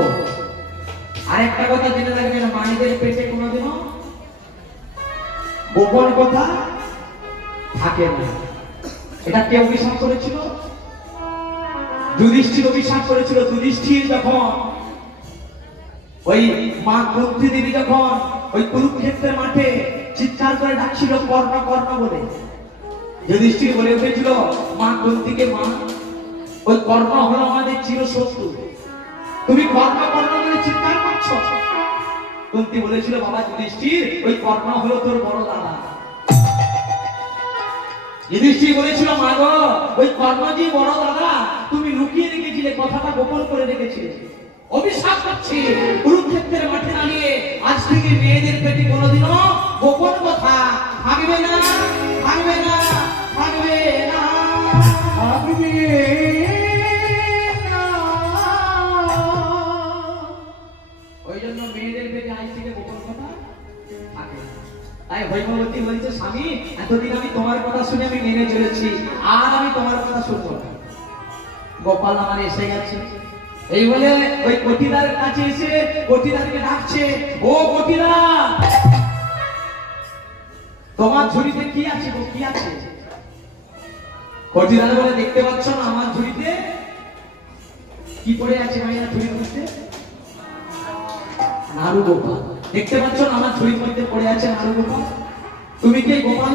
অঙ্গ। আরেকটা কথা জেনে রাখবেন, মায়েদের পেটে কোনোদিনও গোপন কথা থাকে না। এটা কে অভিশাপ করেছিল? যুধিষ্ঠির অভিশাপ করেছিল। যুধিষ্ঠির যখন ওই মা কুন্তি দেবী যখন ওই কুরুক্ষেত্রের মাঠে চিৎকার করে ডাকছিল কর্ণ কর্ণ বলে, যুধিষ্ঠির বলে উঠেছিল মা কুন্তিকে, মা ওই কর্ণ হলো আমাদের চিরশত্রু, তুমি কর্ণ কর্ণ বলে চিৎকার করছো। কুন্তি বলেছিল বাবা যুধিষ্ঠির, ওই কর্ণ হলো তোর বড় দাদা। যুধিষ্ঠির বলেছিল মা গো, ওই কর্ণজি বড় দাদা, তুমি লুকিয়ে রেখেছিলে, কথাটা গোপন করে রেখেছিলে। অভিশাপ করছি কুরুক্ষেত্রের মাঠে দাঁড়িয়ে, আজ থেকে মেয়েদের পেটে কোনোদিনও গোপন কথা থাকবে না, থাকবে না, থাকবে না, থাকবে না। ওই জন্য মেয়েদের পেটে আজ থেকে গোপন কথা থাকে না। তাই হৈমবতী বলছে স্বামী, এতদিন আমি তোমার কথা শুনে আমি মেনে চলেছি, আর আমি তোমার কথা শুনবো না। গোপাল আমার এসে গেছে, এই বলে ওই কটিদার কাছে এসে কটিদারকে ডাকছে, ও কটিদা, তোমার ঝুড়িতে কি আছে গো, কি আছে? কটিদার বলে দেখতে পাচ্ছ না আমার ঝুড়িতে কি পড়ে আছে? ভাইয়া ঝুড়ির মধ্যে নাড়ু গোপাল। দেখতে পাচ্ছ না আমার ঝুড়ির মধ্যে পড়ে আছে নাড়ু গোপাল? তুমি কি গোপাল